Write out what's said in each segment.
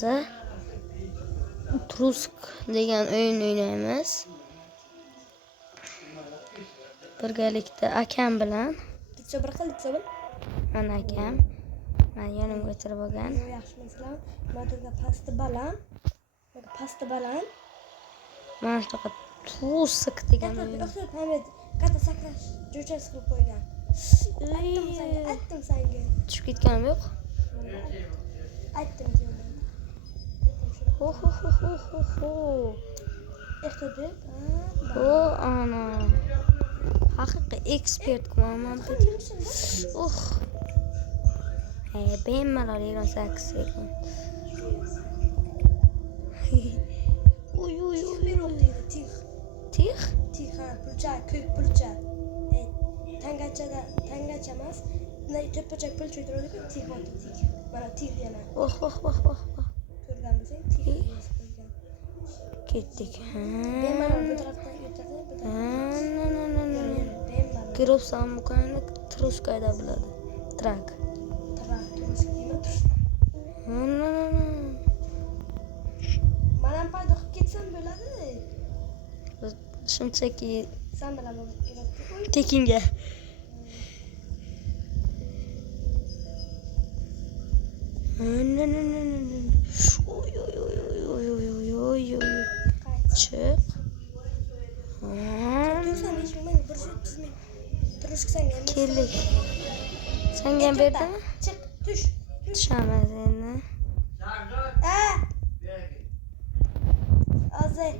hozir Trusk degan o'yin o'ynaymiz. Birgalikda akam bilan. Litso bir bil. Mana akam. Mana yonimga o'tirib olgan. Yaxshi masalan, motorga pasti baland. Pasti baland. Mana shunaqa Trusk degan o'yin. Hamid katta sakrash jo'chasi qilib qo'ygan. Aytdim senga. Tushib ketganim yo'q. Aytdim. Ho. Ehtiyot. O ana. Haqiqiy ekspert ko'raman. Bemalol 28 sekund. Uy. Tix? Tix ha, pulcha, ko'k pulcha. Tangacha emas. Bunday to'ppochak pulcha o'tiradi-ku, tix o'tdi tix. Mana tix yana. Ko'rganmisiz? Tix qo'ygan. Ketdik. Bemalol bu tarafdan o'tadi, bu tarafdan. Kirovsan mukanlik Truskayda biladi. Trak. Mana paydo qilib ketsam bo'ladi. Shunchaki Sen bilan bo'lib keladi. tekinga. Oy. Çık. Keldik. Senga ham berdimi? Chiq, tush. Tushaman endi. Hozir.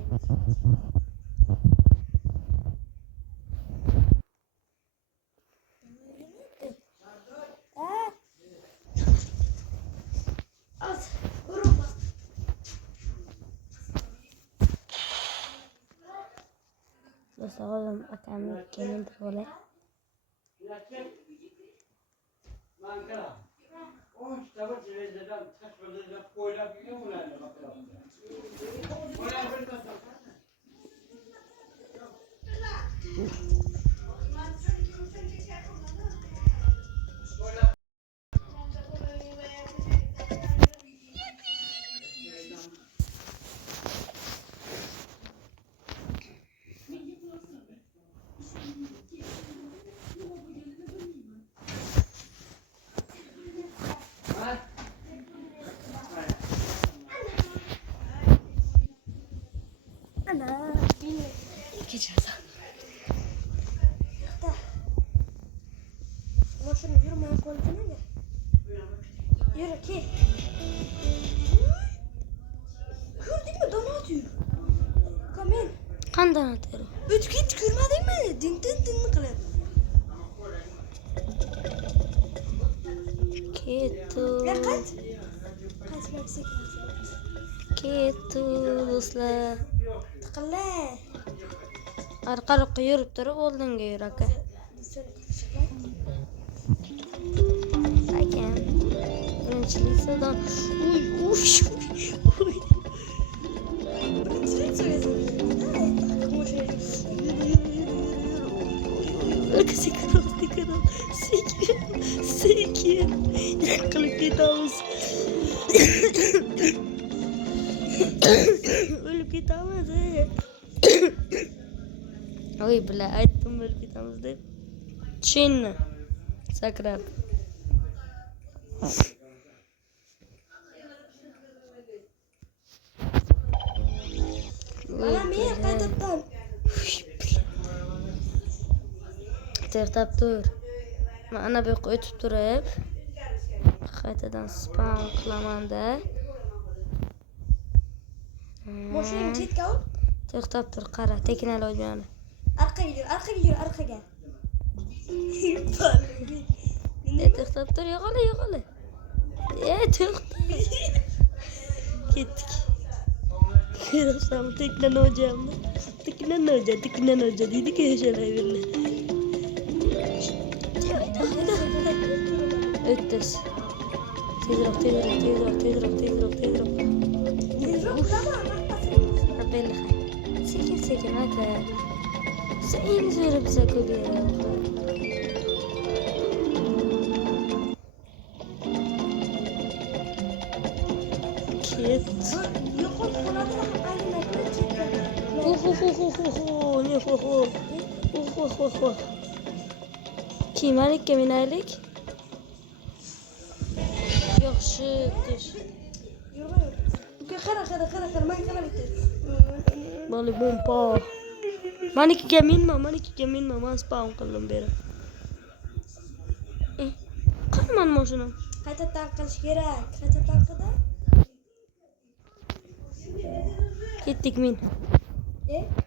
Do'stlar, hozir akamni kelib bo'lay. Kechirsan. Mashina yurmay qoldimi? Yur, kel. Ko'rdingmi, donat yur. Kamen. Qanday atero? O'tib ketdi, ko'rmadingmi? Din qilib. Kettu. Qaytmak sekin. Kettu do'stlar. Tiqilla. Orqaroqqa yurib turib oldinga yur aka. Akam. Birinchilik so'dan. Uy. Birinchilik so'rasan. Sekin. Qilib ketamiz. O'lib ketamiz. Oy bila aytdim o'lib ketamiz deb. Tushingni. Sakrab. Mana men qaytadan. To'xtab tur. Mana bu yoqqa o'tib turib, qaytadan spam qilaman-da. Mashina chetga ol. To'xtab tur, qara, tekinala o'jani. Arqaga yur. To'xtab tur, yo'qola. To'xta. Ketdik. Ko'rasam tekinala o'jamni. Tekinala o'ja deydi-ku o'shalayverdi. O'tdiz. Tezroq. Belli. Sekin aka. Sen zo'r biza ko'payadi. Ket. Yo'qol qo'lida aylanib ketdi. Ne Kiyimlik minaylik. Yaxshi tush. Yurma. Qara, men qarab bitti. Bali bomba. Manikiga minma, men spawn qildim beri. Qani mashinam? Qaytadan qilish kerak. Qaytadan qildi. Ketdik min.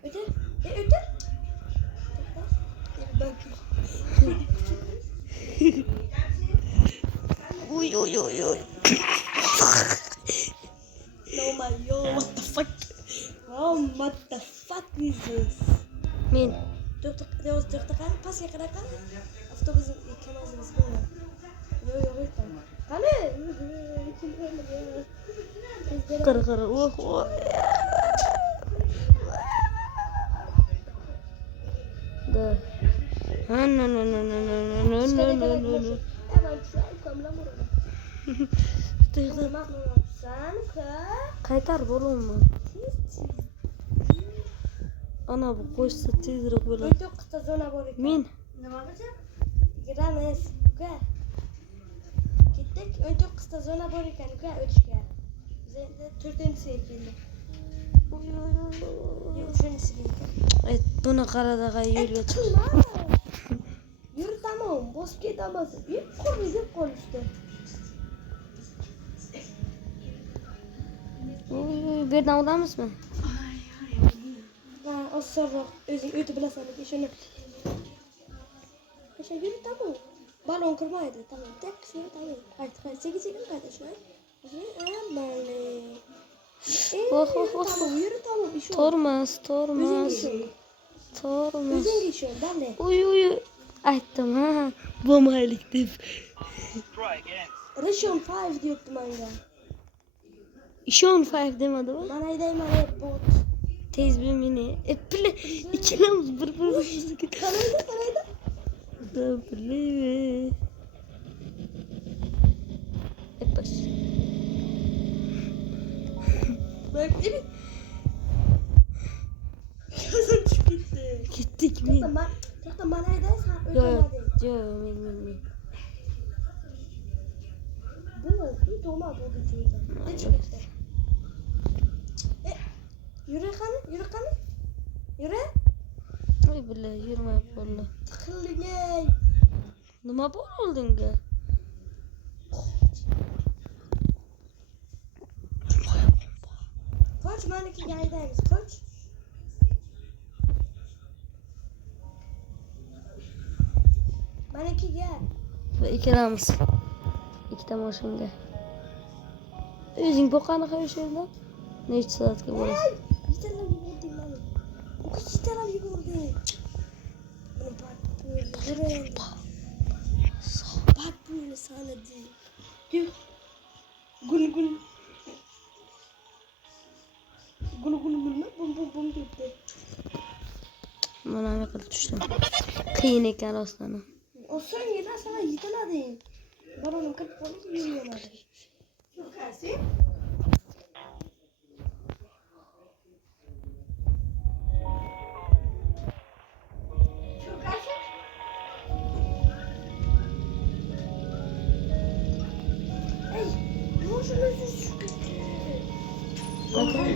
O'tir. Uy. No my yo, what the fuck? Oh, what the fuck is this? Min. To'xta, pastga qaraqan. Avtobus kamazimiz bor. Yo'q, qani? Qara. Da. No. Qaytar bo'lmaymi? Ana bu qo'shsa tezroq bo'ladi. 19 ta zona bor ekan. Min. Nima bo'lsa? Giramiz. Uka. Ketdik. 19 ta zona bor ekan, uka, o'tishga. Biz endi 4-siga keldik. Yo'q, 3-siga keldik. Buni qaradaga yo'lga chiq. Yur, tamam, bosib ketamiz. Yeb qolishdi. Bu yerdan olamizmi? Ha, osonroq o'zing o'tib bilasan, shuni. O'sha yur, tamam. Balon kirmaydi, tamam. Tek shuni tamam. Qayt, sekin qayt shuni. Amale. Tamam, yur, tamam, ishon. Tormas. O'zing ishon, bale. Uy. Aytdim, ha. Bo'lmaylik deb. Rishon 5 deyapti menga. Ishon 5 demadimi? Mana aytayman, bot. Tez bir mini. Pile ikkalamiz bir-birimizga Qaraydi. da pile. Epas. Bak, değil mi? Gözüm çıktı. Ketdik mi? To'xta, mana aytaysan, o'toladi. Yo'q, men. Bu doma bo'ldi joyda. Nechta? Yura qani? Yura? Voy billa, yurmay qoldi. Xiligay. Nima bo'ldingga? Qoch, manikiga haydaymiz, qoch. Manikiga. Va ikkalamiz. Ikkita mashinga. O'zing boqani qo'yishingda necha soatga borasiz? Yetalab yugurding mana. Yetalab yugurding. Bak böyle sana değil. Gül. Gül. Bum dedi. Mana nima qilib tushdim. Qiyin ekan rostdan. O sen yine sana yeteladin. Baronum kirib qolib yurmadi. Yo'qasi. Okay.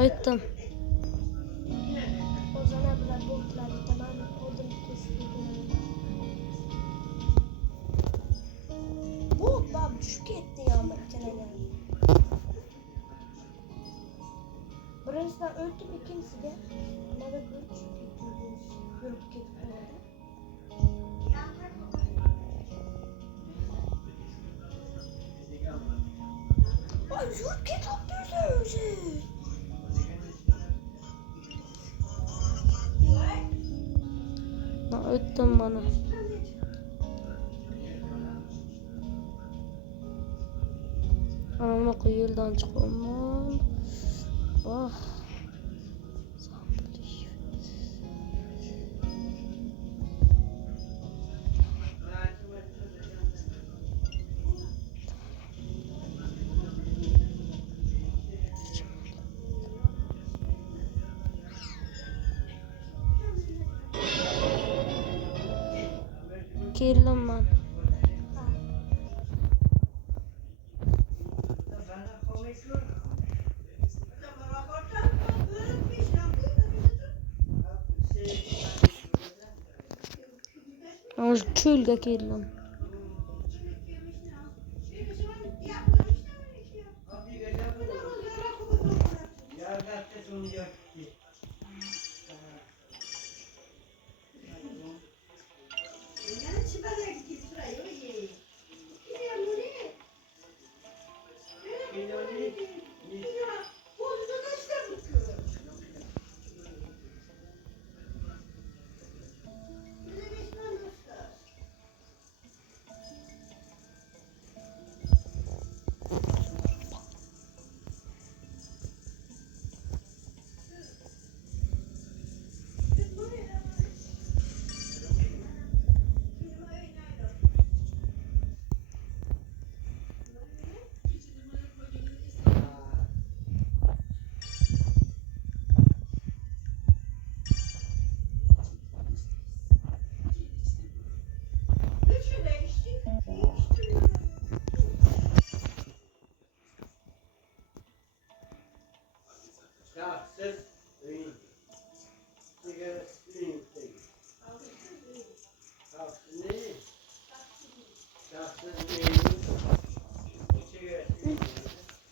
Aytdim. O'zana bilan bo'ldilar, tamam, oldin kesdi. Bu bab tushib ketdi yo'qmi ikkalaga. Birinchisidan o'tib, ikkinchisiga nima ko'rish yurib ketib qoldi. yurt kitap düzüyorsun. Öttüm bana. Anamla kıyıldan çıkmam. Oh. Kirlim ben. Ama çölge kirlim.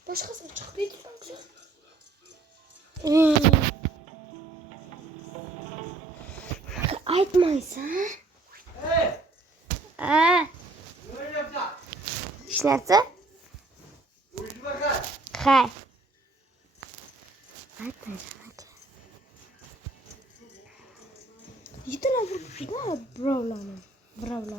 Başkası çıkıyor. Aytmaysan. İşlerse? Hay. Aytmaysan. Yitila bu bravlama. Bravla.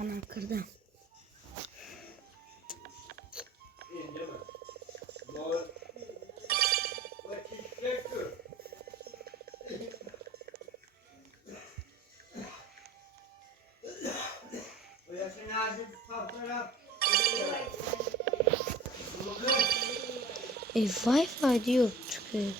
Anam kırdım. Wi-Fi diyor çıkıyor.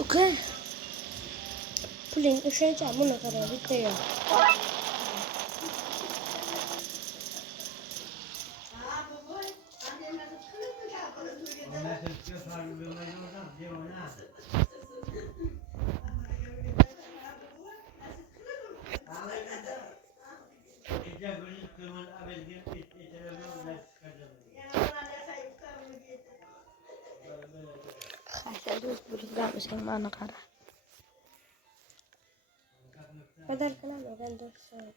Okay. Pulling ushaja muna kara bitiyor. Sen yapmışsın bana kara. Kadar kalan o ben de söyleyeyim.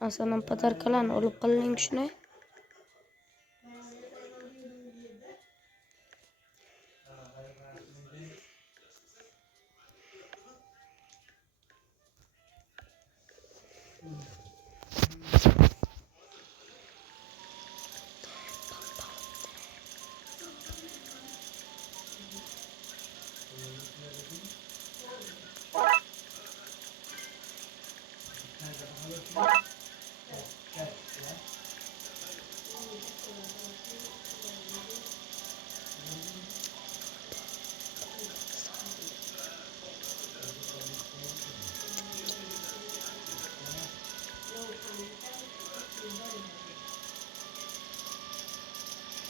Aslında padar kalan olup kalın şuna.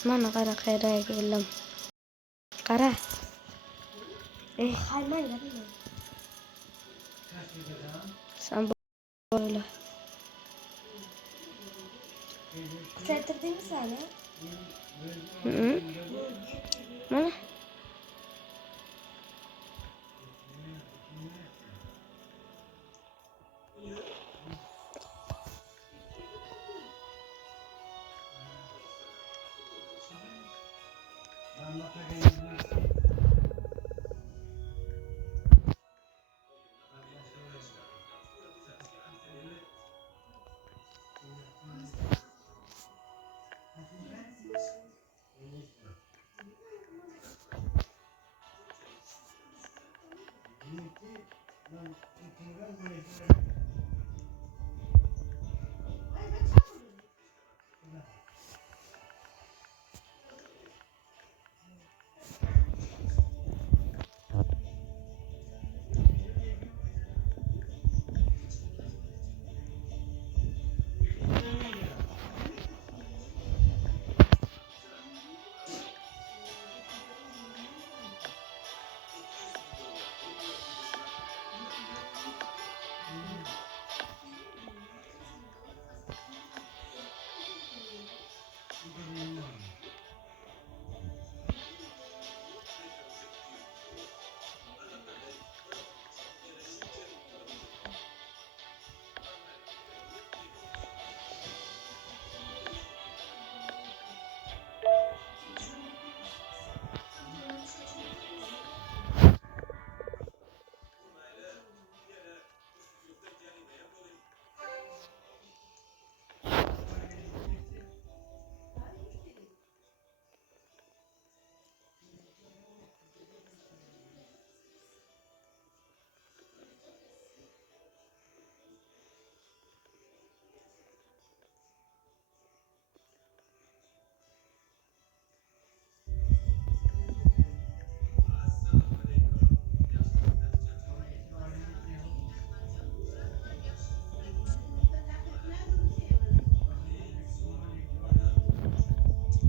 Mana kara kaya gelim. Kara. Hayman geldi mi? Sen böyle. Kısalttırdın mı sana? Hı. Mana?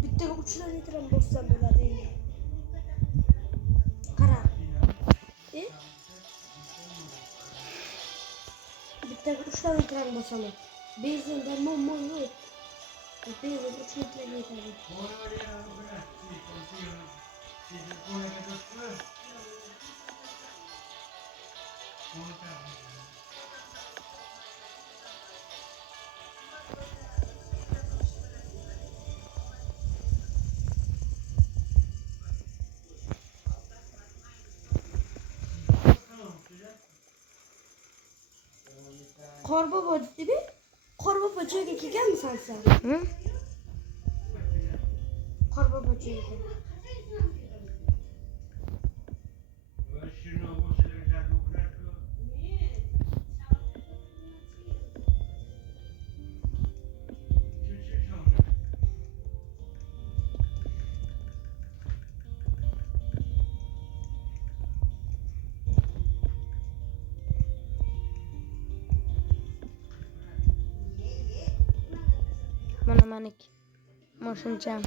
Bitti uçuna getiren bozsam böyle değil. Kara. Bitti uçuna getiren bozsam. Bezinde mum yok. Bezinde uçuna getiren. Korba bacı gibi. Korba bacıya kelgan misan sen? Hı? Korba bacıya. Mana manik. Moshuncham.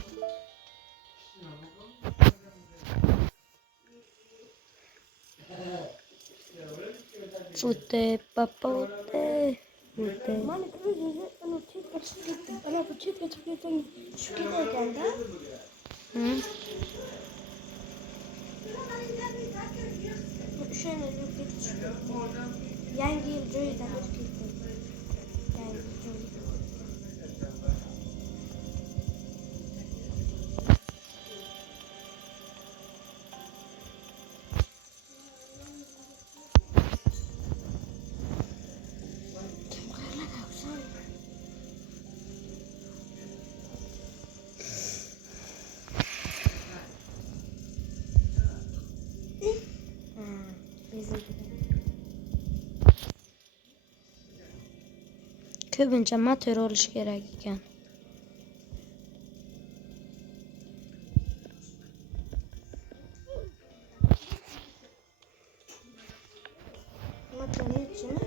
Ute papa ute. Ute. Manik özü onu tek kaçtı. Bana bu tek kaçtı. Şu kadar geldi. Hı? O'shani yo'q etishdi. Yangi yil joyidan o'tib ketdim. Yangi yil joyidan. Kim qayerlarga o'xshaydi? Ko'pincha motor olish kerak ekan. Motor nechimi?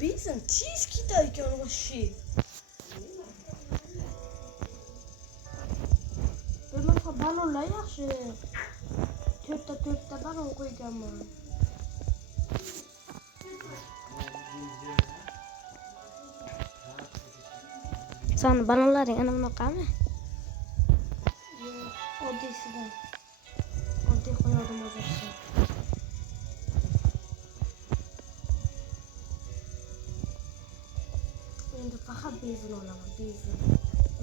Bizim tiz kitayken o şey. Bunaqa balonlar yaxshi. To'rtta balon qo'yganman. Sani balonlaring ana bunaqami? Oddiysidan. Oddiy qo'yardim o'zimcha. Endi faqat benzin olaman, benzin.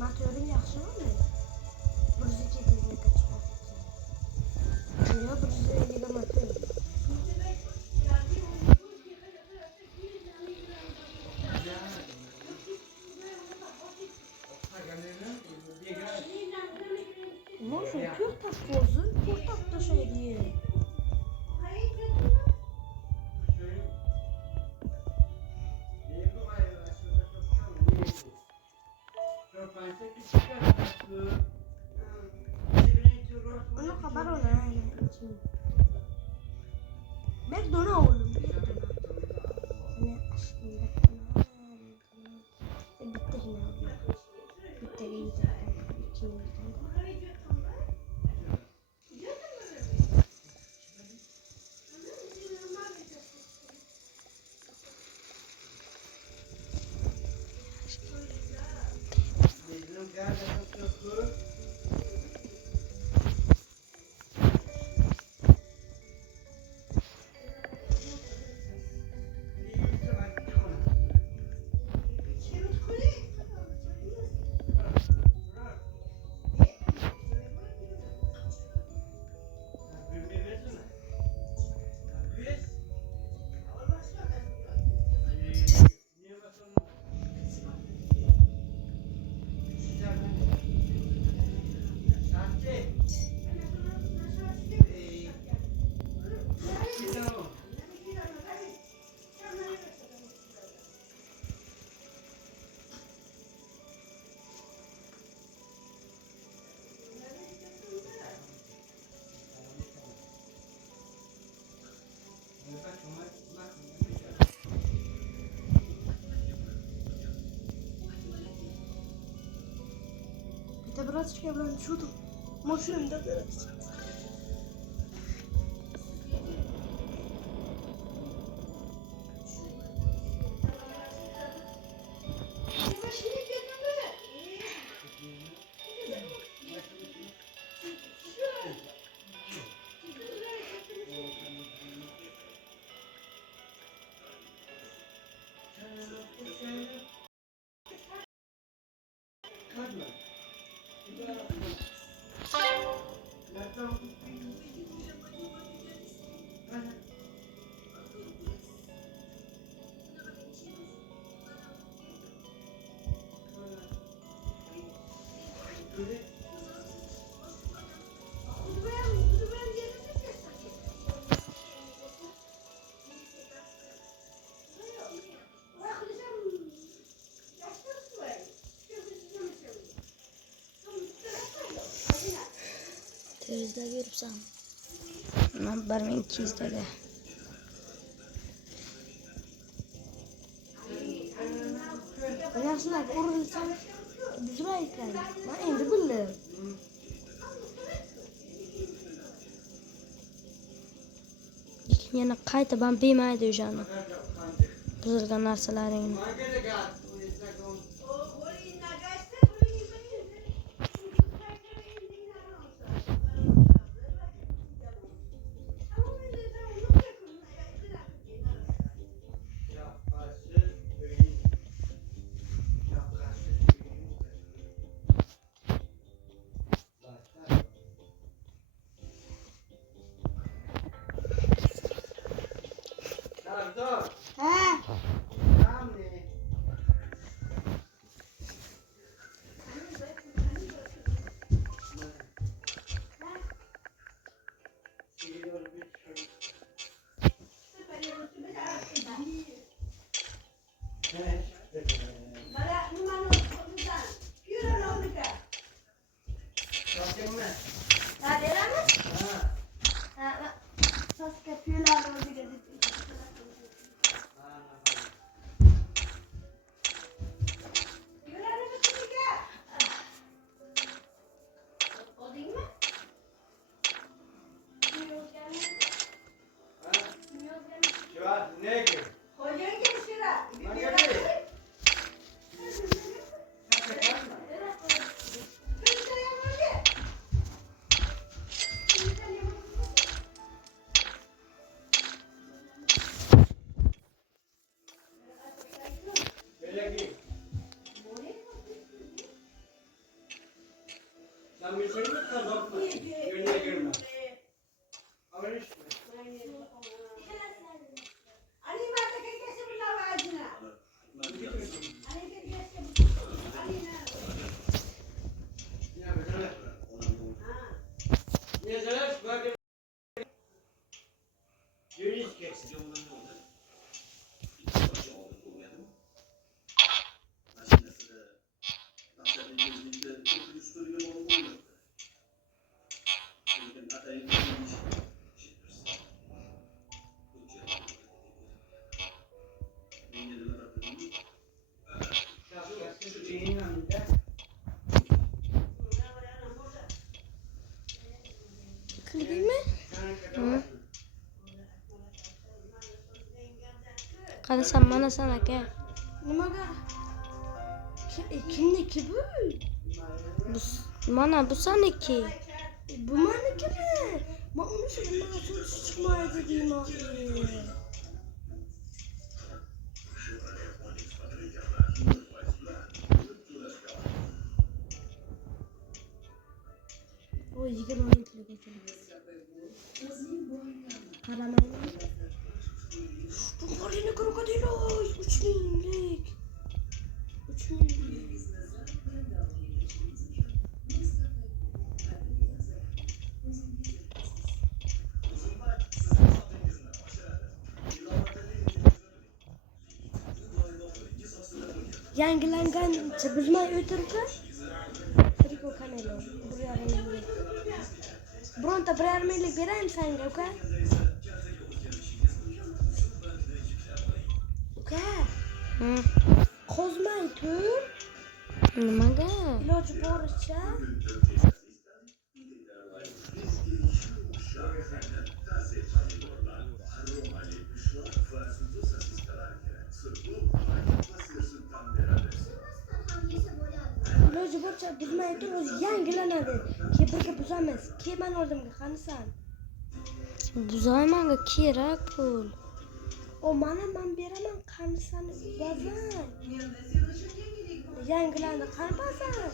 Motorim yaxshimi? 102 ga chiqadi. Yo, 150 ga motor. Можно to'rtta qo'zi, to'rtta tashlaydi. Unaqa balonlar. Ben dona oldum. Ne aşkım bitti yine. Bitti gitti. Браточка, блин, чудо. Машина, да, 1200'de yuribsan. Men 1200'dagi. Yaxshilarga urilsam buzray ekan. Men endi bildim. Yana qaytadan bermaydi o'shani. Buzilgan narsalaringni. Ha. Klibingmi? Qarasam mana san aka. Nimaga? Kimniki bu? Mana bu saniki. Bu menikimi? Men uni shundan chiqmaydi deyman. O 20 minutlik geçelim. Karamayın. Bu haline krokodiloy. 3 binlik. 3 binlik. Yangilangan buzmay o'tiribdi. Triko kanali. Buraya rengi. Bironta 1,5 minglik beraymi senga, uka? Uka. Qozmay tur. Nimaga? Iloji boricha. Iloji boricha buzmay tur, o'zi yangilanadi. Birga buzamiz. Kelman oldimga, qanisan? Buzayman kerak pul. O mana men beraman, qanisan bazan. Yangilandi, qani bazan?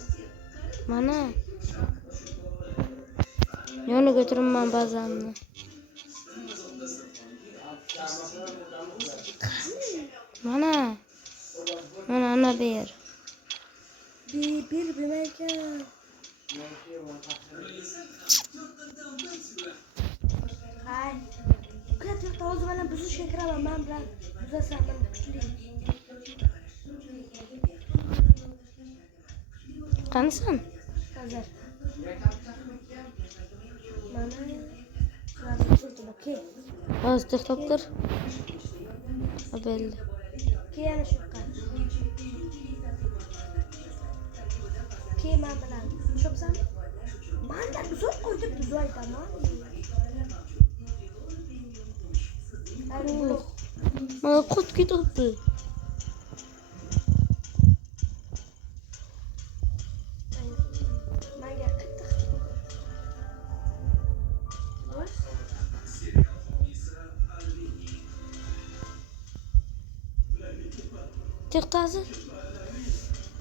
Mana. Yoni götürünmem bazanni. Mana. Mana ana ber. Bir bilmayken. Ay. Uka to'g'ri mana buzishga kiraman, men bilan buzasan, men kuchli. Qanisan? Hozir. Mana şurada ki. Az TikTok'tur. Ha belli. Ki yana şu kan. Ki man bilan. Tushunsan? Manda zor qo'yib buzoy aytaman. Oh. Mana qut ketibdi. Manga qattiq. Bosh. TikTok'si.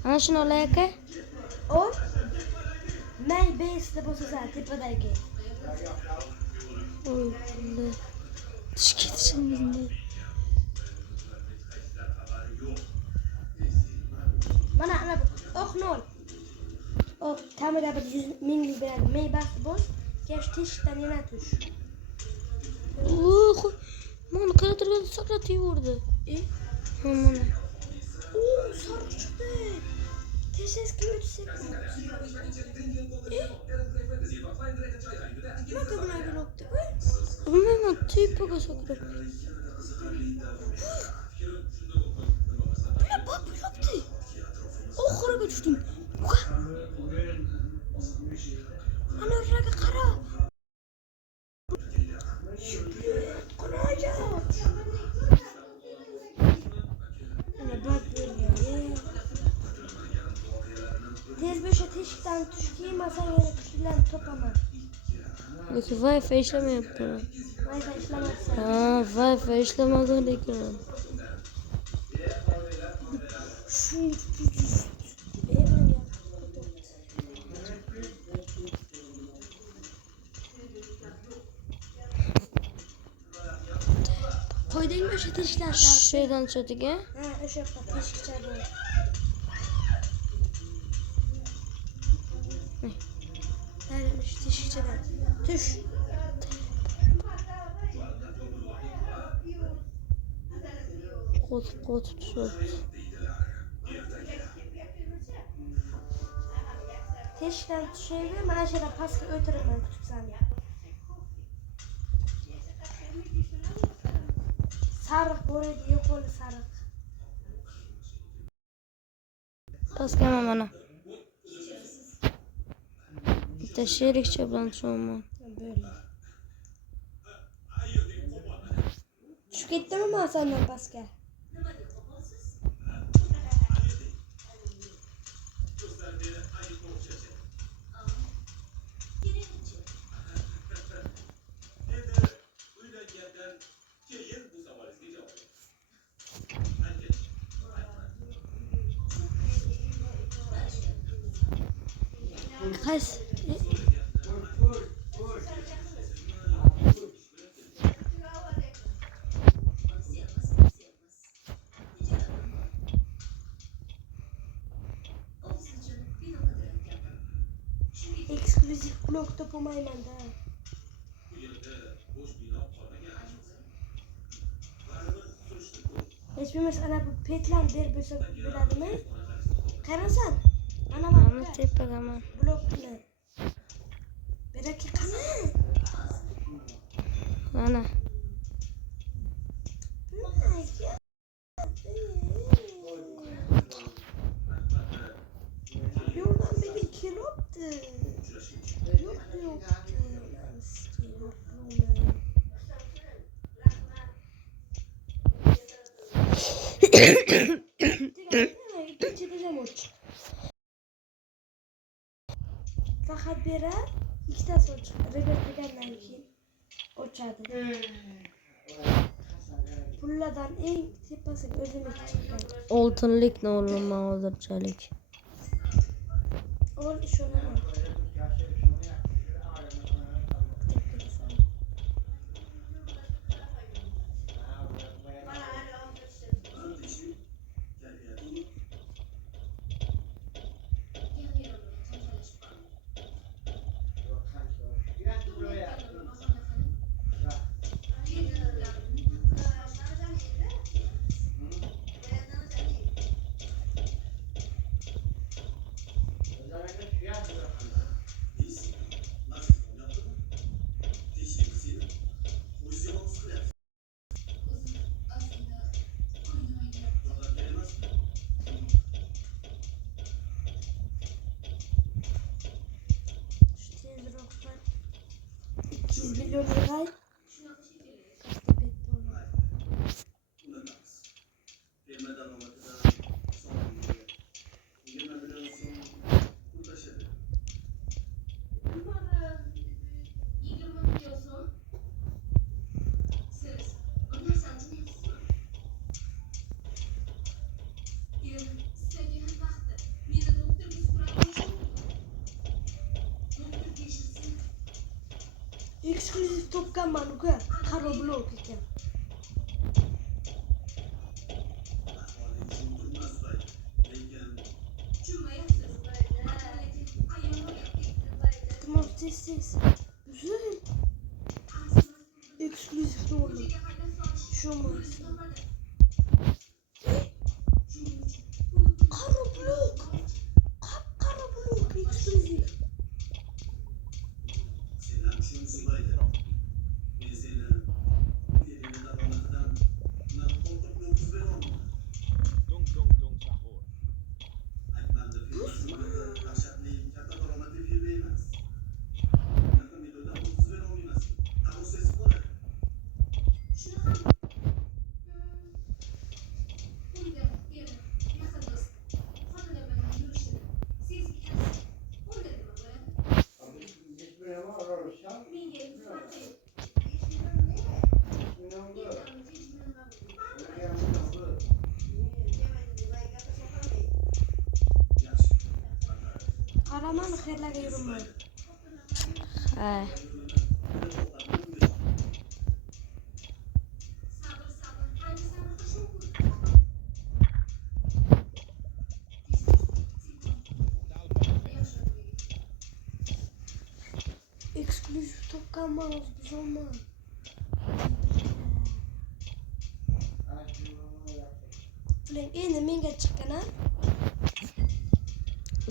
Ana shuni olay aka. O May Base'de bo'lsa sen tepadagi. Oy Allah. Tish ketishimizni. Mana ana bu oqnol. O kamera bir 100 minglik beradi. May Base bo'l. Kesh teshikdan yana tush. Oh. Mana qara turgan sakrat yubordi. Mana. Oo sarı çıktı. Teşekkür etsek. Ne kadar bir nokta. Bilmem tipiga sakrat. Ne bak bir nokta. Oxiriga tushdim. Ana raga qara. Qanaja. Ana bak böyle. Tez beşe teşikten tuş giymesen yine kişiler topaman. Peki Wi-Fi işlemiyordu. Wi-Fi işlemezse. Ha, Wi-Fi işlemedi lekin. Koydun mu şu teşikten? Şeydan çötüge. Ha, şu yapma teşik çarpıyor. Hayır, şu teşik çarpıyor. Tuş. Qotib tushibdi. Teşikten tuşayım, ben aşağıda pastı ötürüm ben kutup saniye. Sarık buraya diye kolu sarık. Paskama mana. Bitta sherikcha bilan tushaman. Böyle. Şu gitti mi masandan paska? Kaç? Ekskluzif blog toplamayım ben de. Hiçbirimiz ana bu petlan der böyle biladı mı? Karasan. Ana Mana bak. tepaga mana. Blog bilan. Beraki kana. Mana. Yoldan beri kiloptu. Yok. Geçeceğim uç. Fakat biri ikide sonuç. Rebetliğinden ki uçadı. Pulladan en tepesi ödemek çıkan. Oltinlik ne olma hozirchalik. Ol iş olamaz. 8 milyon lira. Ekskluziv topganman uka. Qaro blok ekan. Tamam tez. Güzel. Ekskluziv oldu. Şu olmaz. Qaro blok. Qaro blok ekskluziv. Qaraman xayrlarga yuribman. Ha. Ekskluziv topganman güzelman. 'Endi menga chiqqan ha.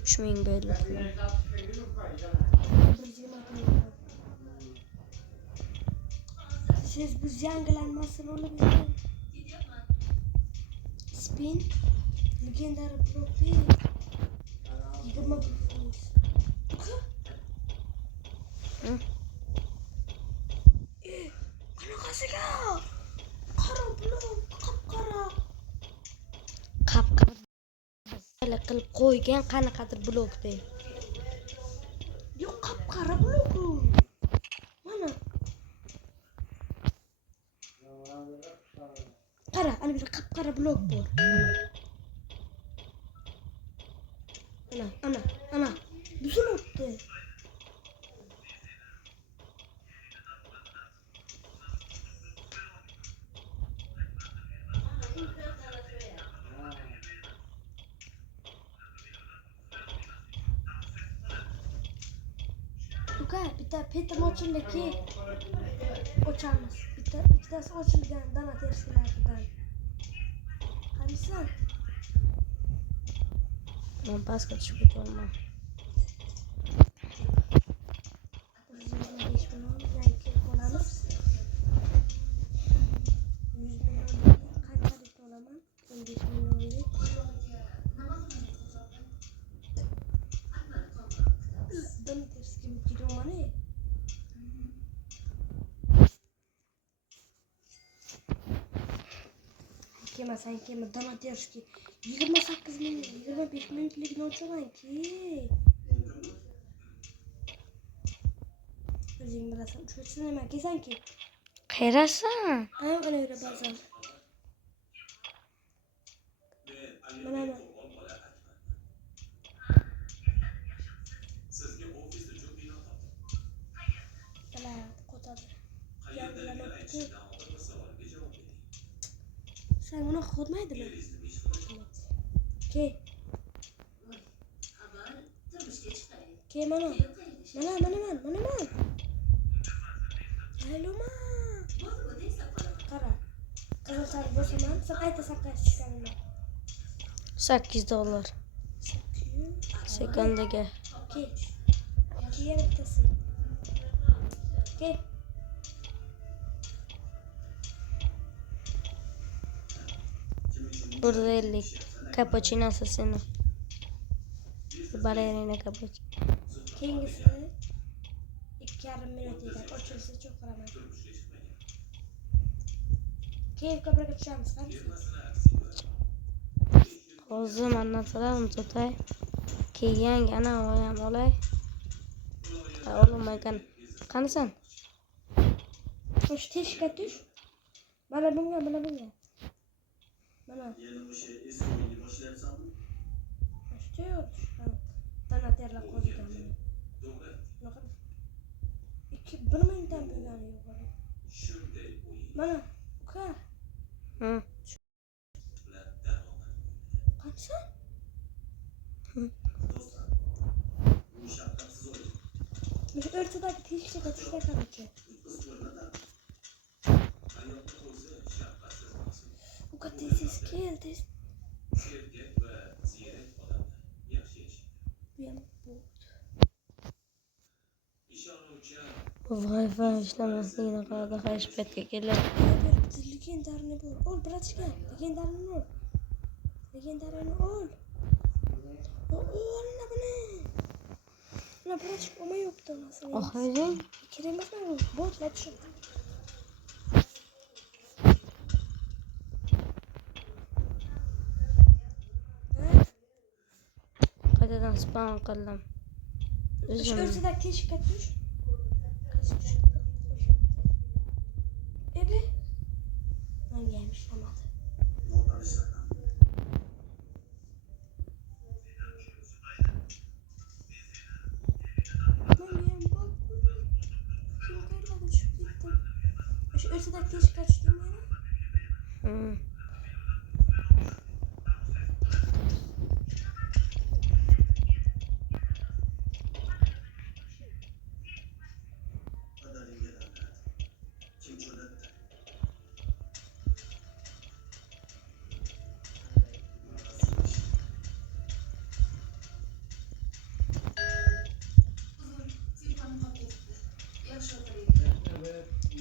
3000 bo'ldi. Siz bu yangilanmasini olabilir. Spin legendary profil 20 Hı? Qanaqasiga? Qaro blok, qap-qaro. Qap-qara qilib qo'ygan qanaqadir blokda. Yo'q, qap-qaro blok u. Mana. Qara, ana bir qap-qaro blok bor. Ana. Buzilibdi. Uka, bitta petim ochildiki ochamiz. Bittasi ochilgan dana tersilaridan. Qanisan? Men pastga tushib ketolman. 5 million yangi olamiz. 100 million qanchalik olaman? 15 millionlik. Dana tersiga gidiyorman. Kema dana tersiga 28 minut, 25 minutlikni ochamanki. O'zing bilasan, uchuvchisi nima kelsanki? Qayerasan? Ha, ana yura ba'zan. Mana. Bala, qotadi. Yangilanibdi. Sen buni xodmaydimi? Ke. Ke mana. Hayloma. Qara. Qizil bo'lsaman, sen aytasan qaysi chiqqanini. $8. Sekundaga. Ke. Yana bittasi. Ke. $1.50 cappuccino assassino. Ballerina cappuccino. Keyingisi 2,5 minut ekan. Ochilsa çok qaraman. Keyin ko'prikka tushamiz, qaraysiz. Hozir narsalarni tutay. Keyin ana ham olay. Olmaykan. Qanisan? Shu teshikka tush. Mana bunga. Mana. Yana o'sha eski o'yinga boshlayapsanmi? Shu yo'q. Tana terlab qo'ygan. To'g'ri. Bir minutdan bo'lgani yo'q. Shunday o'yin Mana, uka. Hı. bilan daromad. Qancha? Do'stlar, bu shafqatsiz o'yin. Shu o'rtadagi teshikka tushda qarachi. Biz ko'rmadan hayotda o'zi shafqatsiz mahsul. Uka tez keldi. Sergak va ziyrak odamlar yaxshi yashaydi. Bu ham bu. Ishonuvchan Wi-Fi ishlamasligini qiladi. Hech paytga keladi. Legendarni bor. Ol, bratishka. Legendarni ol. Legendarni ol. Ol buni. Buna bratishka olma yo'qdi masalan. Oxirgi Kerak emasmi bu? Botlar tushib. qaytadan spam qildim. Shu O'zim o'rtadagi teshikka tush. Ebe. Menga ham ishlamadi. notanishlardan Menga ham bot. Kim qayerga tushib ketdim? Shu o'rtadagi teshikka tushdim yana. Hı. qadaringga davlat. Kim jo'natdi?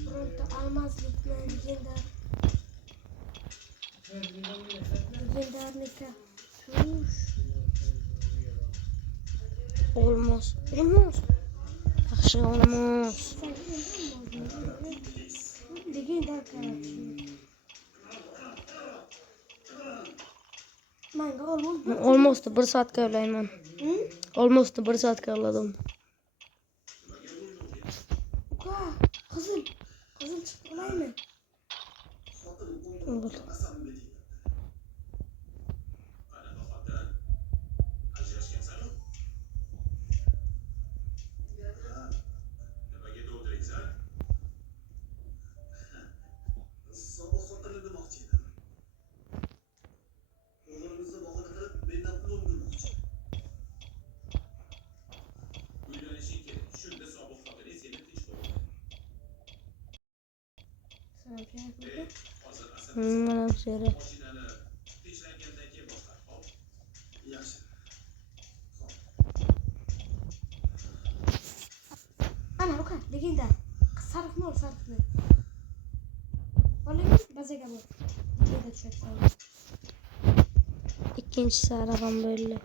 Bironta almazlik bilan legendarnika. Tush. Olmaz. Yaxshi olmaz. Legendar karakter. Manga olmaz. Almost 1 soatga o'layman. Hı? Almost 1 soatga o'ladim. Uka, qizil chiqib olaymi? Xotinim qasamimga tegdi. Qanaqa xotin? Ajrashgansan-ku? Ha, nimaga dovdiraysan? Sobiq xotinni demoqchi edim. O'g'limizni bahona qilib, mendan pul undirmoqchi. Uylanishing kerak. Shunda sobiq xotining seni tinch qo'yadi. Hozir asal Mana bu seri. mashinani tinchlangandan keyin boshqar. Hop. Yaxshi. Xo'p. Ana uka, legenda. Sariqni ol, sariqni. Olaymi? Bazaga bor. Legenda tushadi. Ikkinchi sarig'im bo'ldi.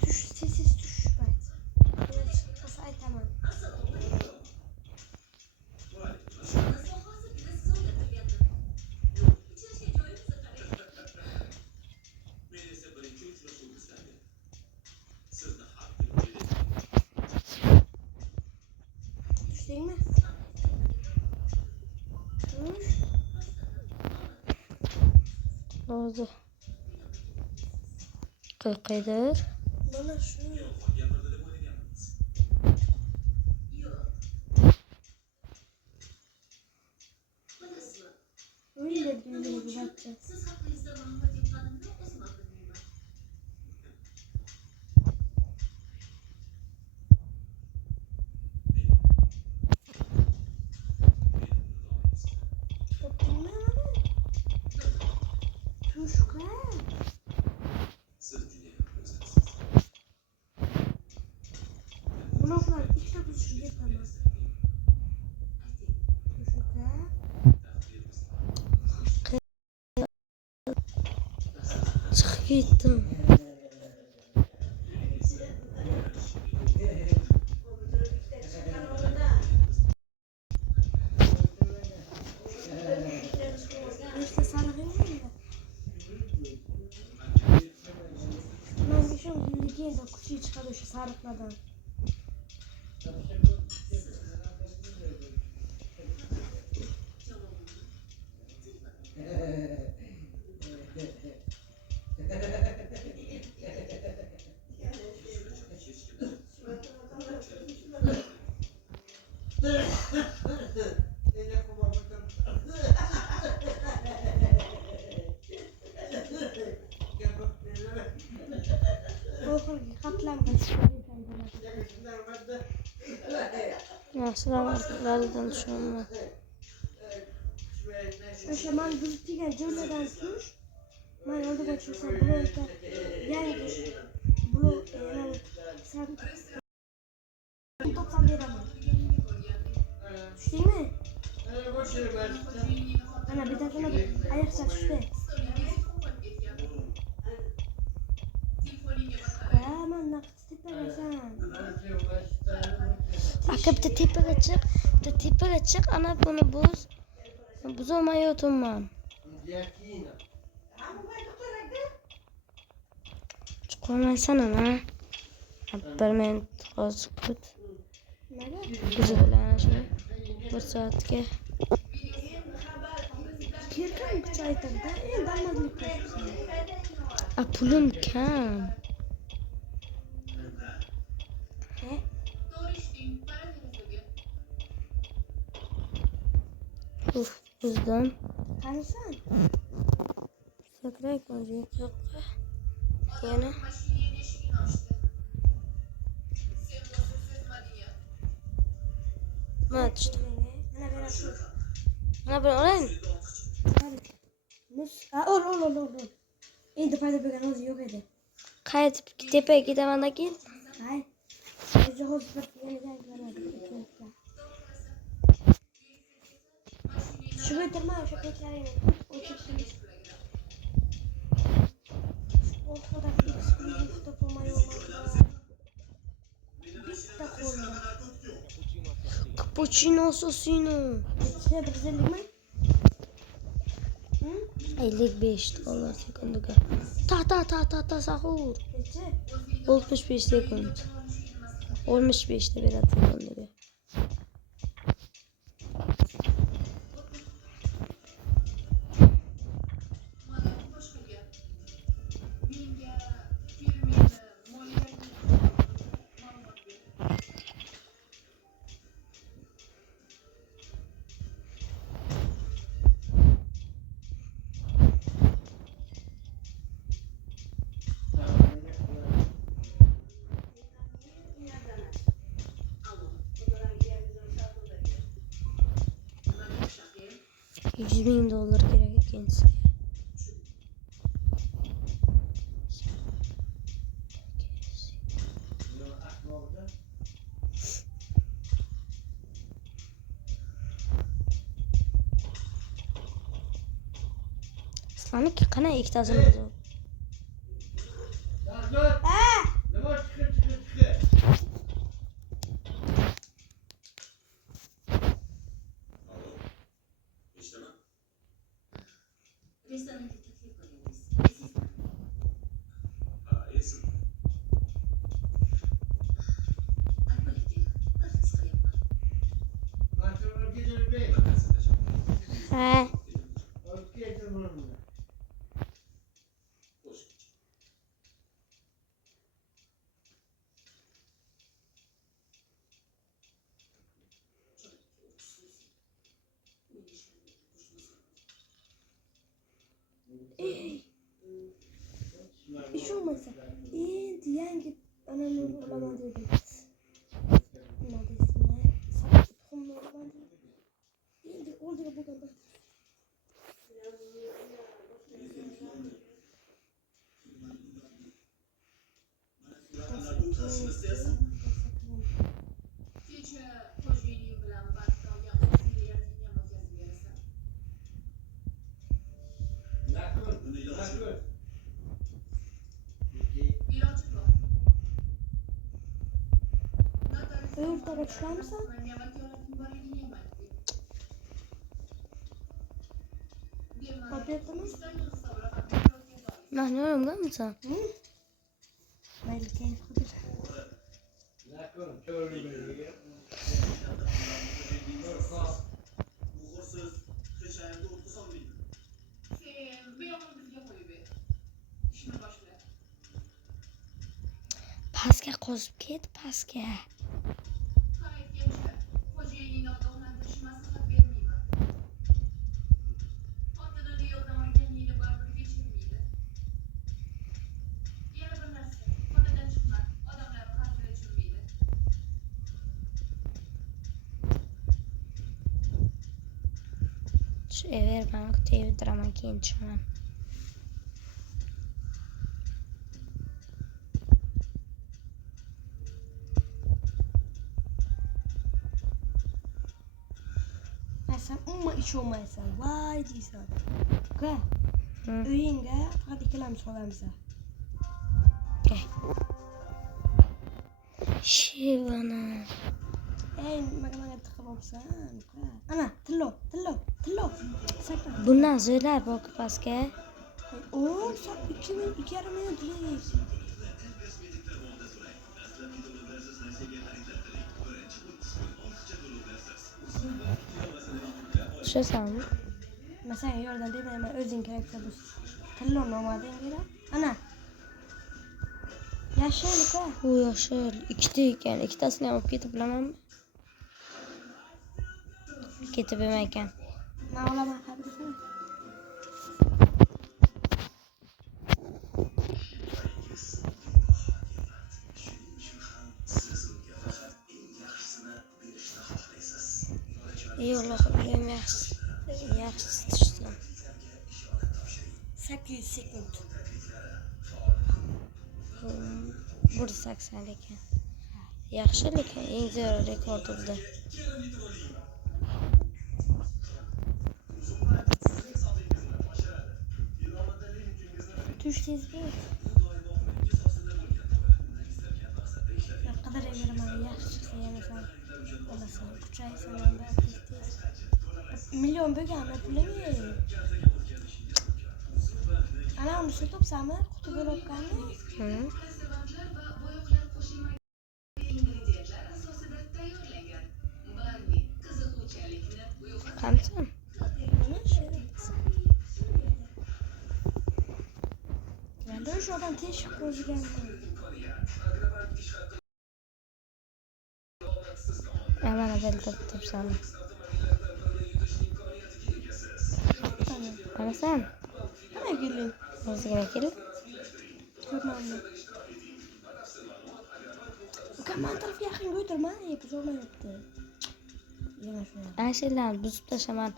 Tush, sessiz tush bayt. Yana chiqsa aytaman. Men esa birinchi uchrashuvimizdan beri sizni har kuni Tushdingmi? Tush. Hozir qaydir. Mana shu. yolg'on gapirdi deb o'ylaganmiz. O'ylab yurgan bachcha. Siz haqingizda ma'lumot yetganimda o'zim bilmayman. O'pdingmi mana? Tush uka. Siz juda ham go'zalsiz. Buloqlar ikkita tushga yetaman. Ayting, Tush uka. Chiqib ketdim. keyin de kuchi chiqadi o'sha sariqlardan. Oxirgi qatlamga Nasıl düşüyorum o'sha man buzib kelgan joylardan tush. Men oldiga tushsam blokda yangi blok san to'plam beraman. Tushdingmi? Ana bitasini ayaqcha tushdi. Man naqd tepagasan. Aka bitta tepaga chiq, ana buni buzolmayotimman. Chiqolmaysan ana. Bir minut hozir kut. Nega? Buzilana shu 1 soatga. Kirkan kuchaytirdi. Endi damazlik qilibsan. A pulim kam. He? Uf, bizdan. Qanisan? Sakray ko'ziga yo'q. Yana. Mana tushdi. Ana bera tur. Mana bir olaymi? Mus. Ol. Endi paydo bo'lgan o'zi yo'q edi. Qaytib tepaga ketaman keyin. Hay. O'zi hozir yana yangilanadi. Shu bitirma o'sha paytlaringni o'chirsin. Oxirida eksklyuziv topolmayapman. Bitta qo'lda. Cappuccino assassino. Necha bir zillikmi? 55 dollar sekundiga. Ta sahur. Necha? 65 sekund. 65 da beradi sekundiga. $100.000 kerak ekan sizga. Sizlarniki qanday ikkitasini buzib? İşlemem. Restoranda taklif qilamiz. Ha, iyisin. Albatta, bir his qilyapman. Ben sadece. Ha. Hoş. Ish olmasa endi yangi anani olaman dedim. Nima deysizlar? Sabit tuxumni olaman dedim. Endi oldiga bo'lgan Kecha xo'jayining bilan Barselga auxiliar kiyim o'tkazib berasan. Bunu ilacı yok. Iloji bor. Ertaga tushamisan? Menga vakolatim borligini ham aytdi. Demak, Papetimi? Instagram hisob raqamini o'tkazib oling. Mahni olamganmisan? Men Hayırlı keyif kudur. Muhursiz hech ayamda o'tga solmaydi. Sen bu yog'ini bizga qo'yib ber. Ishni boshla. Pastga qozib ket, pastga. Aytgancha, xo'jayiningni ogohlantirishni maslahat bermayman. Xotinini yo'qlamaganingni baribir kechirmaydi. Yana bir narsa, xonadan chiqma, odamlarni qasdini tushirmaydi. Tushaver, man kutib o'tiraman, keyin tushaman. Sen ish olmaysan. Voy deysan. Uka, Hı. uyingga faqat ikkalamiz qolamiz. Gel. Shivana. Ey, nimaga tiqib olsan? Uka. Ana, tillo. Sakra. Bundan zo'rlar bok pastga. Oo, sen 2,5 minut deysiz. Tushasanmi? Men senga yordam bermayman, o'zing keraksa bu. Tillo nomadang bera. Ana. Yashil uka. U yashil ikkita ekan, ikkitasini ham olib ketib bilamanmi? Ketib ekan. Men olaman qadrisini. Ey Allohim, yaxshi tushdim. 800 sekund. 180 ekan. Yaxshi, lekin eng zo'r rekord urdi. Tushdingizmi? Qadraveraman, yaxshi chiqsa yana sen olasan. Kuchaysan unda tez. Million bo'lganmi pulingi? Ana uni sotibsanmi? Quti bo'libganmi? Hı. Konservantlar va bo'yoqlar qo'shilmagan ingredientlar asosida tayyorlangan. Barli qiziquvchanlikni uyg'otadi. Qancha? Mana shu. Endi o'sha odam teshib qo'yganmi? Mana bildiribsan. Qarasan? Ana keling. O'zigina kel. Ko'rmadim. Uka, men tarafga yaqin o'tirma, buzolmayapti. Yana shu. Ashillarni buzib tashlaman.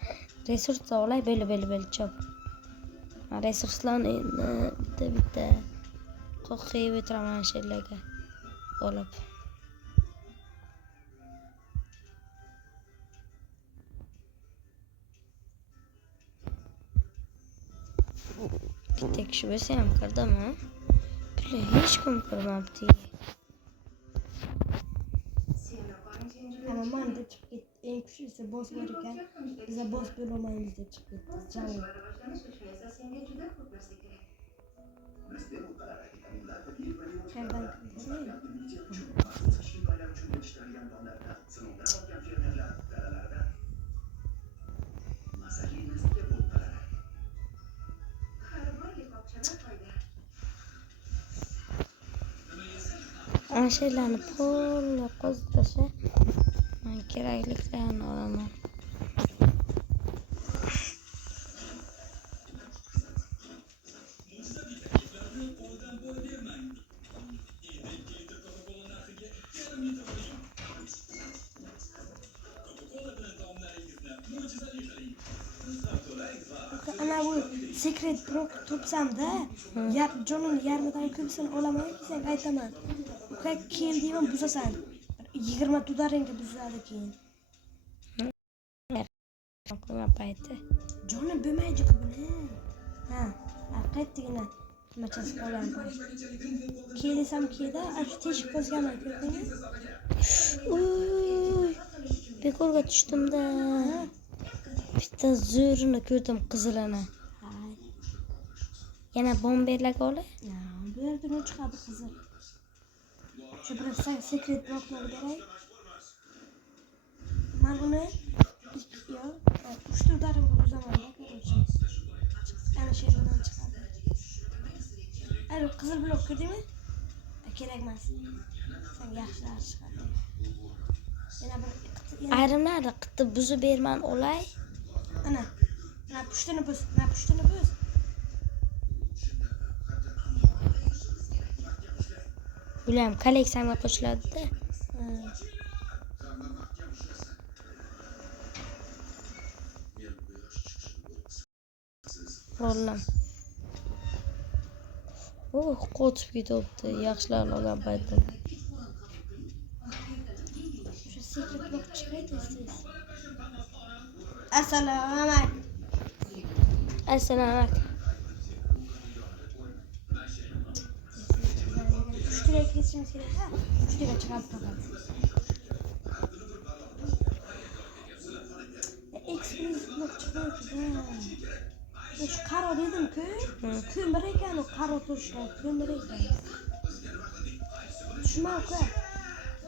Resurslar olay, bo'li chop. Resurslarni bitta qo'qib o'tiraman ashillarga. Olib. Bitta kishi bo'lsa ham kirdimi? Bular hech kim kirmabdi. Ana men deb chiqib ketdi. Eng kuchlisi boss bor ekan. Biz boss bo'lolmaymiz deb chiqib ketdi. Javob. Qayerdan kirdingizmi? Ashillarni pul qozib tasha. Men kerakliklarini olaman. Ana bu secret pro topsam-da, jonini yarmidan ko'psini olaman desang aytaman. Uka kel deyman buzasan. 20 $, buzadi keyin. Qo'yma payti. Joni bo'lmaydi-ku buni. Ha, qaytdigina machasi qolgan. Kel desam kelda, shu teshib qo'zgaman, ko'rdingiz? Uy, bekorga tushdimda. Bitta zo'rini ko'rdim, qizilini. Yana bomberlarga olay. Bu yerdan chiqadi qizil. Şu bir secret blokları beray. Ben onu uçtu darım bu zamanda. Yani şeylerden çıkardım. Hayır kızıl blok gördün mü? Gerekmez. Sen yaşlar çıkardın. Ayrimlarda qit'i buzib berman olay. Ana. Na pushtini buz. Ular ham kolleksiyamga qo'shiladi-da. Rollam. Qochib ketibdi. Yaxshilarni olgan paytim. Şu secret blok çıkaydı siz. Assalomu alaykum. Assalomu alaykum. Pushtiga ketishimiz kerak ha. Pushtiga chiqadi faqat. Exclusive blok çıkaydı. Şu karo dedim-ku. Ko'mir ekan o karo turishlar. Ko'mir ekan. Tushma-ku.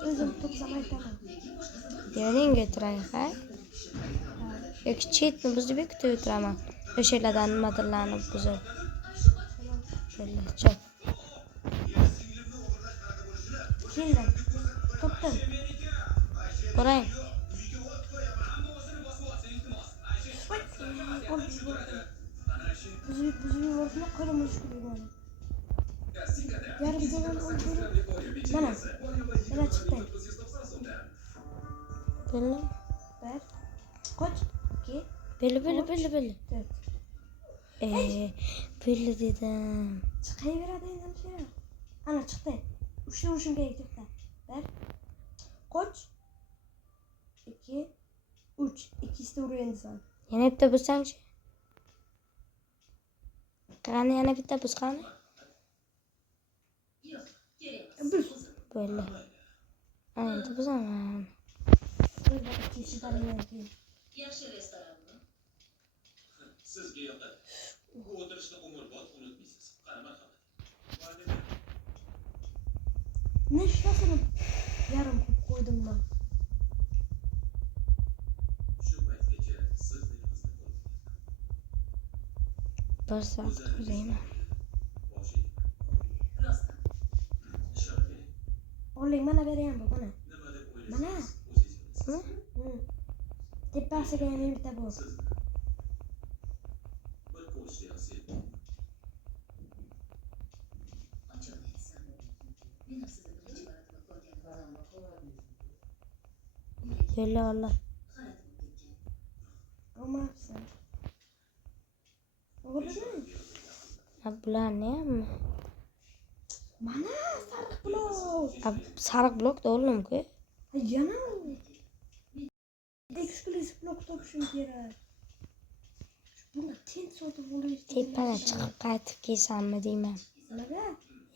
O'zim to'psam aytaman. Bering o'tiray, ha? Yoki chetni buzib kutib o'tiraman. O'shalardan nimadirlarni buzib. Bo'ldi, chop. Keldim. To'pdim. Borang. Buzib yubordim, qo'lim ushkul bo'ldi. Yarim zaman oldu. Mana çıktı. Bo'ldi. Bir. Koç. İki. Belli. Dört. Belli dedim. Çıkayıveradi endi şey. Ana çıktı. Üçte vuruşum gerek to'xta. Bir. Koç. İki. Üç. İkisi de vuruyor endi sen. Yana bitta buzsangchi. Qani yana bitta buz qani? Buz. Bo'ldi. Endi buzaman. İkisi de vuruyor. Yaxshi restoranmi? Sizga yoqadi. Bu o'tirishni umrbod unutmaysiz. Qani marhamat. Ne işlasını yarım koydum ben. Shu paytgacha sizdek qizni ko'rmaganman. Bir soat kuzayman. Boshing. Rostdan. Ishonib bering. Oling mana berayım bu bana. Nima deb Mana. o'ylaysiz? O'zingiz bilasiz. Tepasiga yana bitta bu. Sizni bir ko'rishga sevdim. Ochig'ini aytsam, men ham sizni birinchi marotaba ko'rganim. Bo'ldi, Allah. G'alati bo'lib ketgan. Olmazsın. Oldu mu? Bularni hammi. Mana sarı blok. Sariq blok da oldimku. Yana. Ekskluziv blok topishim kerak. Buni ten sotib olish. Tepana chiqib qaytib kelsammi deyman. Nimaga?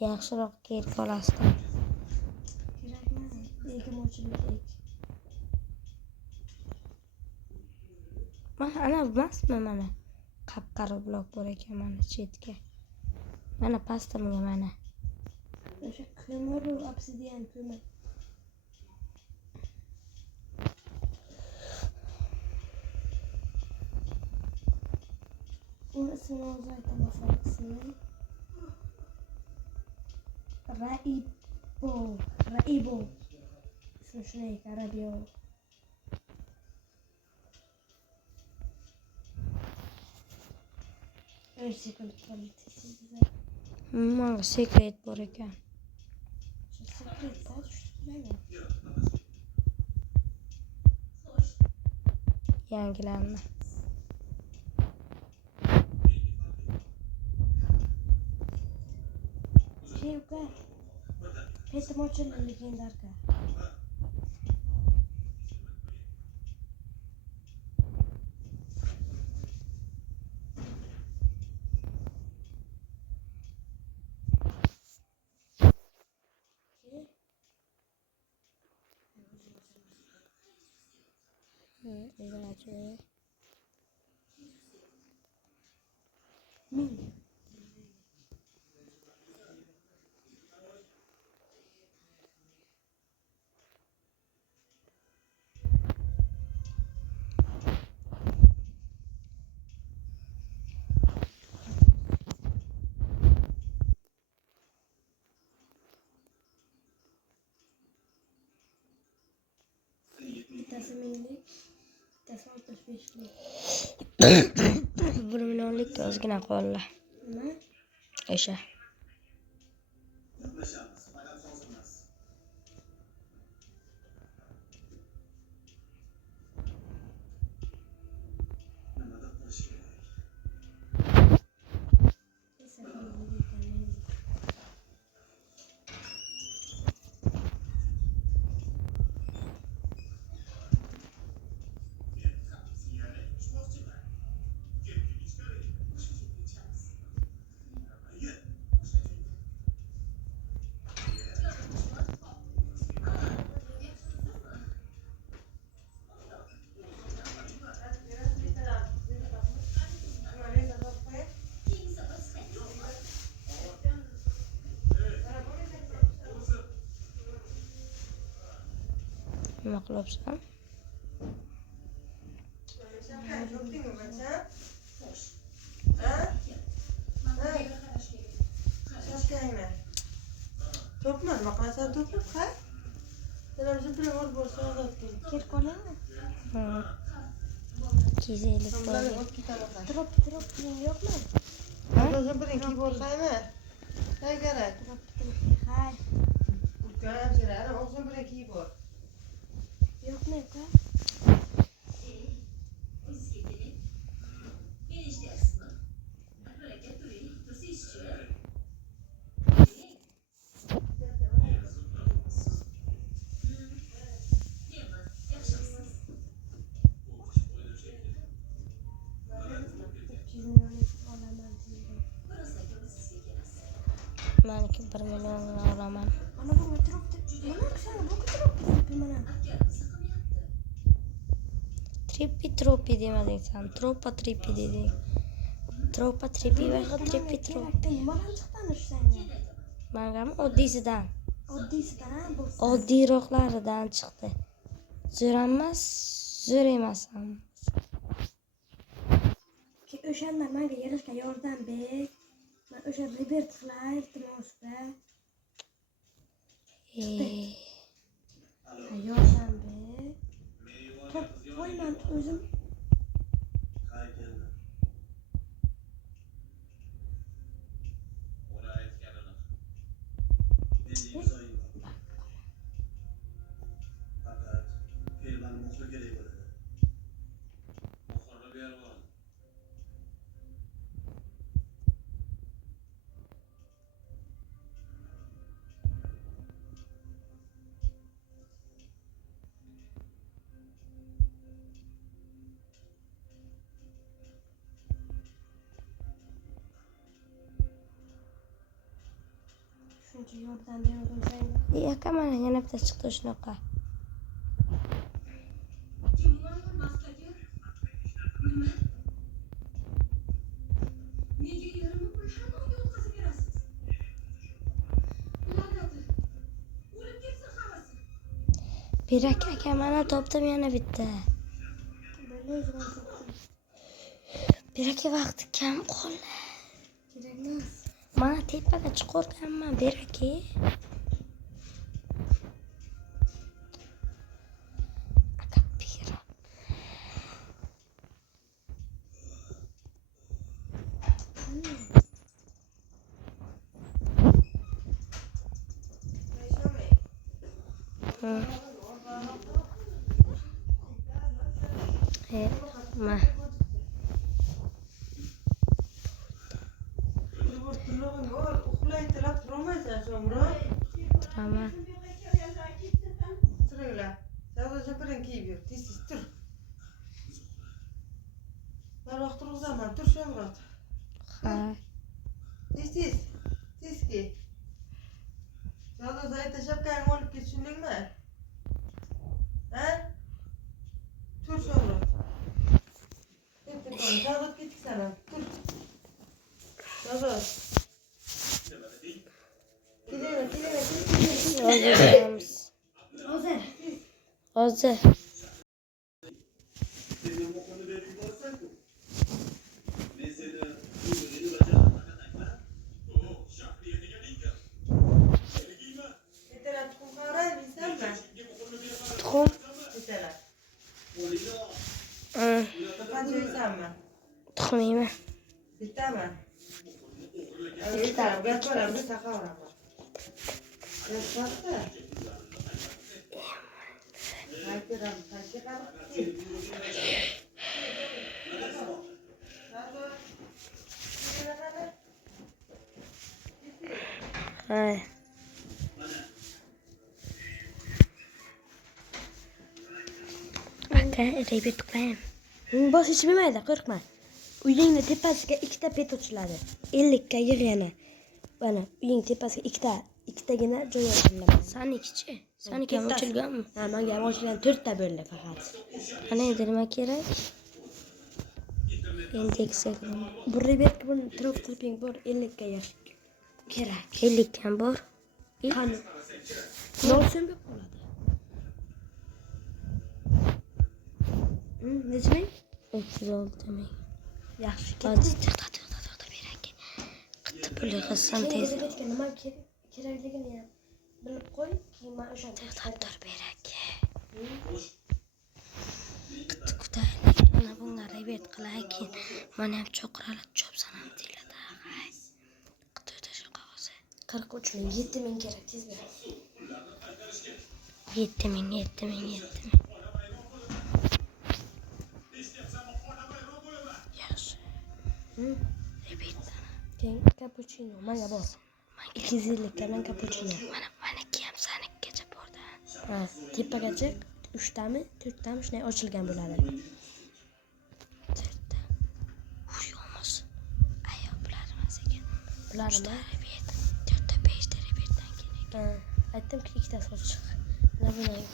Yaxshiroq kelib qolasizda. Kerakmas. Egimochilik ek. Mana ana emasmi mana? Qap-qora blok bor ekan mana chetga. Mana pastimga mana. O'sha ko'mir, obsidian ko'mir. Uni ismini o'zi aytamasam ismini. Raibo. İsmi shunday ekan, Rabio. Öyle sekund kalitesi güzel. Mana secret bor ekan. Şu sekret daha düştü mi? Yangilarni. Şey uka. Petim açıldı legendarka. Evacuate. Min. bittasi 65lik. 1 millionlik ozgina qoldi. Nima? O'sha. Gaplashamiz, faqat hozir emas. Nimadir qilish kerak. Esa ekan. Yani sporcular. Tepki çıkarın. Hayır. Nima qilibsan? To'pmi? Nima qilasan to'pni? Ha? Televizor bilan ur bo'lsa ozodlik. Ker qolaymi? Kizaylik Bularni bor. olib ketaman. Drop kiyim yo'qmi? Televizor bilan kiyib olsaymi? Ne kerak? Drop. Hay. Ukam seni og'zing bilan kiyib ol. Yo'qmi uka? Olaman deydi. Meniki 1 millionini olaman. Ana bu drop. Mana sen bu drop deydi mana. Trippi demading sen. Trippi deding. Trippi va trippi. Nimadan chiqqan sanga? Mangami oddiysidan. Oddiysidan bu. Oddiyroqlaridan chiqdi. Zo'r emas, zo'r emas ham. Ki o'shanda menga yig'ishga yordam ber. Men o'sha Robert qilay iltimosda. Yordam ber. Top qo'yman o'zim. Qay keldi. Ona aytganini. Endi imzoing bor. Faqat firmani muhri kerak bo'ladi. Muhrini berib ol. Shuncha yordam beraversangiz. Yo'q, mana yana bitta chiqdi shunaqa. Nega yerimni pul hammaga o'tkazib berasiz? La'nati. O'lib ketsin hammasi. Berak aka mana topdim yana bitta. Bilmayman topdim. Beraka vaqti kam qoldi. Kerak emas. Mana tepada chiqarganman beraka. Aka pira. Ma. Uxlaytirib turmaysan so'ngra. Turaman. Turinglar. Televizor bilan kiyib yur. Tez tur. Ben vaqt turg'azaman. Tur so'ngra. Ha. Tez ki. Televizor ayta shapkangni olib ket, tushundingmi? Ha? Tur so'ngra. Televizor ketdik sana. Tur. Televizor. Hozir. Senin muhrini berib yuborsan-ku. Men seni o'zingni bajarib aytma. O, shaxsiyatiga linka. Keligingmi? Ertalab tuxum qaraymisanmi? Shunga muhrini berib Tuxum. Ertalab. qo'lingni ol. Qo'rqmayman. Bittami? Bittami, gap bo'lardi, taqavraman. Gap bo'lsa. Qaytiram, qaytiram. Hay. Aka, Raybet qilayim. Bosh ichi bilmaydi, qo'rqma. Uyingni tepasiga ikkita pet ochiladi. 50 ga yig'i yana. Mana uying tepasiga ikkitagina joy ochiladi. Sanikichi? Saniki ham ochilganmi? Ha, menga ham ochilgan 4 ta bo'ldi faqat. Ana endi nima kerak? Indeksiya kiring. Bu rebetga buni tripping bor 50 ga yig'i kerak. 50 ham bor. Qani? 0 so'mga qoladi. Necha ming? 36 ming. Yaxshi Hadi ketdi. to'xta berak. Qitti puli qilsam tez. Rebetga nima kerakligini ham bilib qo'y, keyin men o'sha To'xtab tur berak. Qitti kutaylik. Mana bunga raybet qilay keyin. Mana ham cho'qralab chopsam ham deyiladi. Hay. Qitti o'tasha qog'ozi. 43 ming, 7 ming kerak, tez ber. 7 ming. Yaxshi. Raybet. Keyin cappuccino menga bor. 250 ga men cappuccino. Maniki ham sanikigacha borda. Ha, tepagacha 3 tami, 4 tami shunday ochilgan bo'ladi. To'rtta. Uy olmos. Ayo bularmi sekin. Bularmi? Raybet. 4ta 5ta raybetdan keyin. Ha, aytdim-ki ikkitasi ochiq. Mana bundan